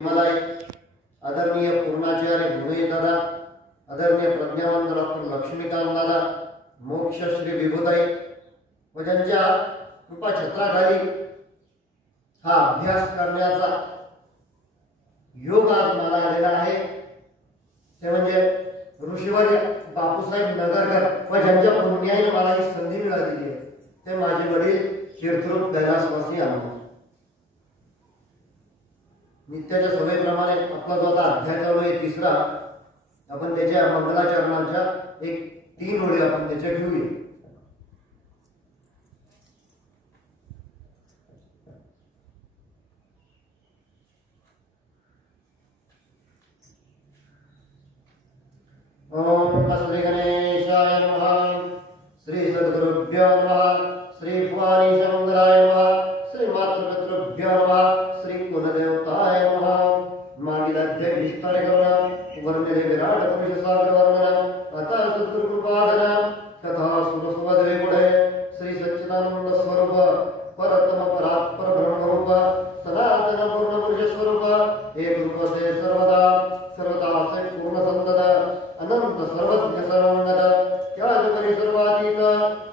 हिमालय आदरणीय पूर्णाचार्य भुवई दादा, आदरणीय प्रज्ञावंत डॉक्टर लक्ष्मीकांत दादा, मोक्ष श्री विभूताई व ज्यांच्या कृपा छत्राखाली हा अभ्यास करण्याचा योग आज मला आलेला आहे ते म्हणजे ऋषीवर्य बापूसाहेब नगरकर व ज्यांच्या पुण्याने मला ही संधी मिळालेली आहे ते माझे वडील तीर्थरूप कैलासवासी अनुभव. नित्याच्या सवयीप्रमाणे आपला जो आता अध्याय चालू आहे तिसरा, आपण त्याच्या मंगलाचरणाच्या एक 3 ओळी आपण त्याच्या घेऊया. ओम श्री गणेशाय नमः, श्री सद्गुरुभ्यो नमः, श्री भवानी शंकराय नमः, श्री मातृपितृभ्यो नमः, श्री कुलदेवताय नमः. मागील अध्याय विस्तार करून वर्णिले विराट पुरुष सागर वर्णन आता सद्गुरुकृपाधन कथा सुरसुवदे पुढे श्री सच्चिदानंद स्वरूप परतम परात्पर ब्रह्मरूप सनातन पूर्ण पुरुष स्वरूप एक रूप से सर्वदा सर्वदा से पूर्ण संतत अनंत सर्वज्ञ सर्वंगत त्याज परिसर्वातीत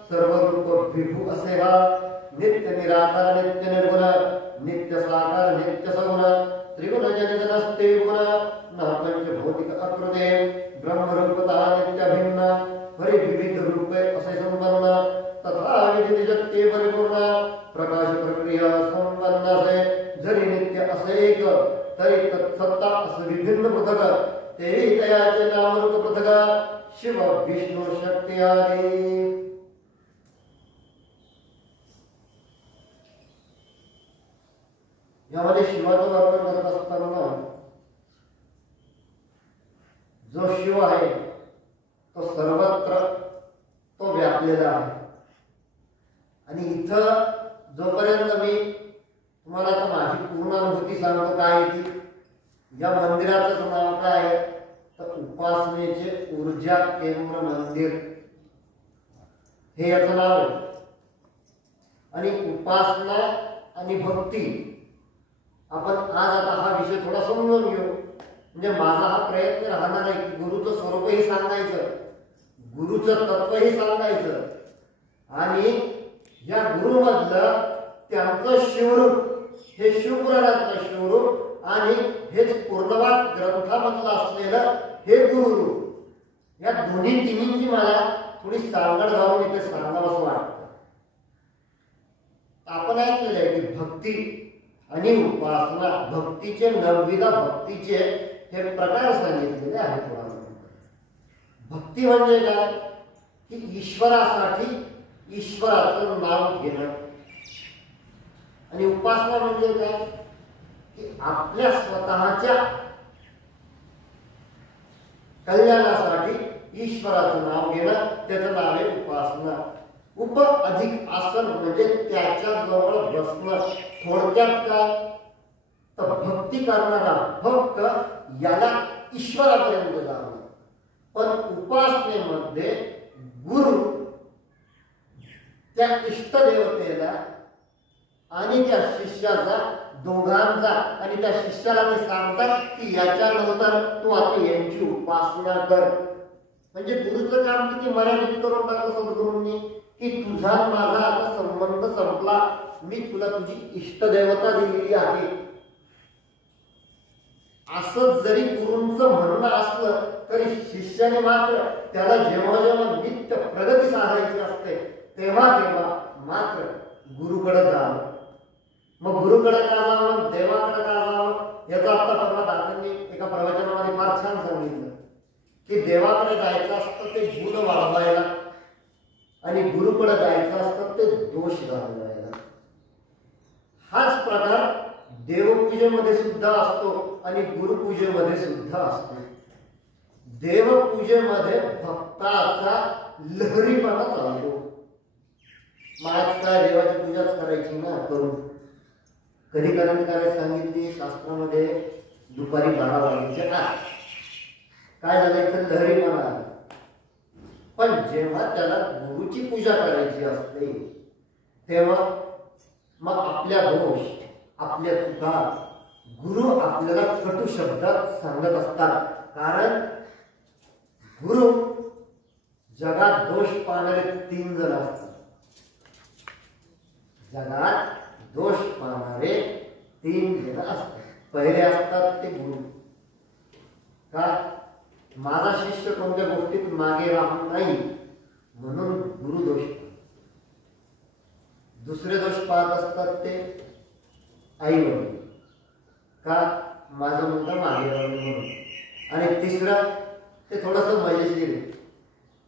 सर्वरूप विभू असे हा नित्य निराकार नित्य निर्गुण नित्य साकार नित्य सगुण त्रिगुण जनित नसते गुण न पंचभौतिक अकृते ब्रह्मरूपता नित्य भिन्न परि विविध रूपे असे संपन्न तथा विविध जगते परिपूर्ण प्रकाश प्रक्रिया संपन्न असे जरी नित्य असे एक तरी तत्सत्ता असे विभिन्न पृथक तेही तयाचे नामरूप पृथक शिव विष्णू शक्ती आदी. यामध्ये शिवाचं वर्णन करत असताना जो शिव आहे तो सर्वत्र तो व्यापलेला आहे. आणि इथं जोपर्यंत मी तुम्हाला आता माझी पूर्ण अनुभूती सांगतो काय ती, या मंदिराचं नाव काय आहे तर उपासनेचे ऊर्जा केंद्र मंदिर हे याचं नाव आहे. आणि उपासना आणि भक्ती आपण आज आता हा विषय थोडा समजून घेऊ. म्हणजे माझा हा प्रयत्न राहणार आहे की गुरुचं स्वरूपही सांगायचं, गुरुचं तत्वही सांगायचं आणि या गुरुमधलं त्यांचं शिवरूप हे शिवपुराणातलं शिवरूप आणि हेच पूर्णवाद ग्रंथामधलं असलेलं हे गुरुरूप या दोन्ही तिन्हींची मला थोडी सांगड घालून इथे सांगावं असं वाटतं. आपण ऐकलेलं आहे की भक्ती आणि उपासना, भक्तीचे नवविधा भक्तीचे हे प्रकार सांगितलेले आहेत. भक्ती म्हणजे काय की ईश्वरासाठी ईश्वराचं नाव घेणं. आणि उपासना म्हणजे काय की आपल्या स्वतःच्या कल्याणासाठी ईश्वराचं नाव घेणं, त्याचं नाव आहे उपासना. उप अधिक आसन म्हणजे त्याच्या जवळ बसणं. थोडक्यात काय तर भक्ती करणारा भक्त याला ईश्वरापर्यंत जाणं. पण उपासनेमध्ये गुरु त्या इष्टदेवतेला आणि त्या शिष्याचा दोघांचा, आणि त्या शिष्याला ते सांगतात की याच्यानंतर तू आता यांची उपासना कर. म्हणजे गुरुचं काम किती मर्यादित करून टाकलं सद्गुरूंनी की तुझा माझा आता संबंध संपला, मी तुला तुझी इष्टदेवता दिलेली आहे. असं जरी गुरूंचं म्हणणं असलं तरी शिष्याने मात्र त्याला जेव्हा जेव्हा नित्य प्रगती साधायची असते तेव्हा तेव्हा मात्र गुरुकडे जावं. मग गुरुकडे का जावं, देवाकडे का जावं याचा आता परवा दादांनी एका प्रवचनामध्ये फार छान सांगितलं की देवाकडे जायचं असतं ते गुण वाढवायला आणि गुरुकडे जायचं असतं ते दोष घालवायला. हाच प्रकार देवपूजेमध्ये सुद्धा असतो आणि गुरुपूजेमध्ये सुद्धा असतो. देवपूजेमध्ये भक्ताचा लहरीपणा चालतो. माझ काय देवाची पूजाच करायची ना करून कधी करायला सांगितली शास्त्रामध्ये दुपारी 12 वाजता. काय झालं इथं लहरीपणा आला. पण जेव्हा त्याला गुरुची पूजा करायची असते तेव्हा मग आपल्या दोष आपल्या चुका गुरु आपल्याला कटू शब्दात सांगत असतात, कारण गुरु जगात दोष पाहणारे 3 जण असतात. जगात दोष पाहणारे 3 जण असतात. पहिले असतात ते गुरु. का? माझा शिष्य कोणत्या गोष्टीत मागे राहत नाही म्हणून गुरु दोष. दुसरे दोष पाहत असतात ते आई वडील. का? माझा मुलगा मागे राहतो म्हणून. आणि तिसरं ते थोडंसं मजेशीर,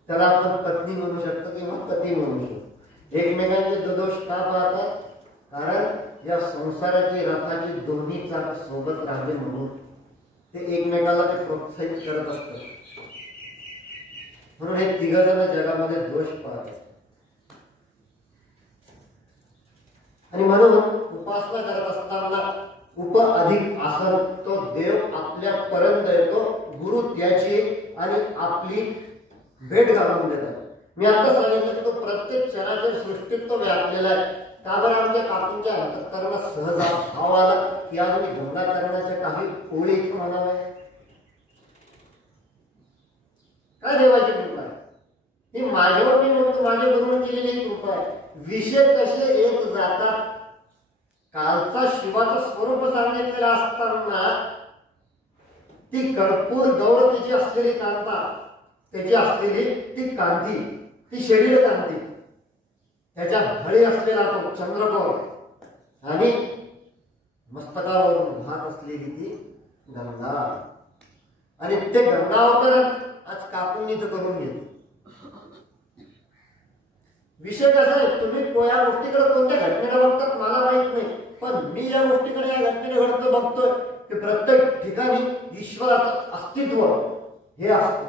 त्याला आपण पत्नी म्हणू शकतो किंवा पती म्हणू शकतो. एकमेकांचे दोष का पाहतात? कारण या संसाराची रथाची दोन्ही चाक सोबत राहावे म्हणून ते एकमेकाला ते प्रोत्साहित करत असतात. म्हणून हे 3 जण जगामध्ये दोष पाहतात. आणि म्हणून उपासना करत असताना अधिक आसन तो देव आपल्यापर्यंत येतो. गुरु त्याची आणि आपली भेट घालून देतात. मी आता सांगितलं की तो प्रत्येक चराचर सृष्टीत तो व्यापलेला आहे. का बरं? आमच्या काकूंच्या अंतःकरणात सहज भाव आला की आज मी गंगा करण्याच्या काही ओळी इथं म्हणाव्या. काय देवाची कृपा आहे ही माझ्यावर. मी म्हणतो माझ्या गुरुने केलेली कृपा आहे. विषय कसे येत जातात. कालचा शिवाचं स्वरूप सांगितलेलं असताना ती कर्पूर गौर तिची असलेली कांता, त्याची असलेली ती कांती, ती शरीर कांती, त्याच्या भळी असलेला तो चंद्रगौर आणि मस्तकावरून वाहत असलेली ती गंगा. आणि ते गंगा अवतरण आज काकून इथं करून घेतलं. विषय कसा आहे? तुम्ही या गोष्टीकडे कोणत्या घटनेला बघतात मला माहित नाही, पण मी या गोष्टीकडे या घटनेने बघतोय की प्रत्येक ठिकाणी ईश्वराचं अस्तित्व हे असतं.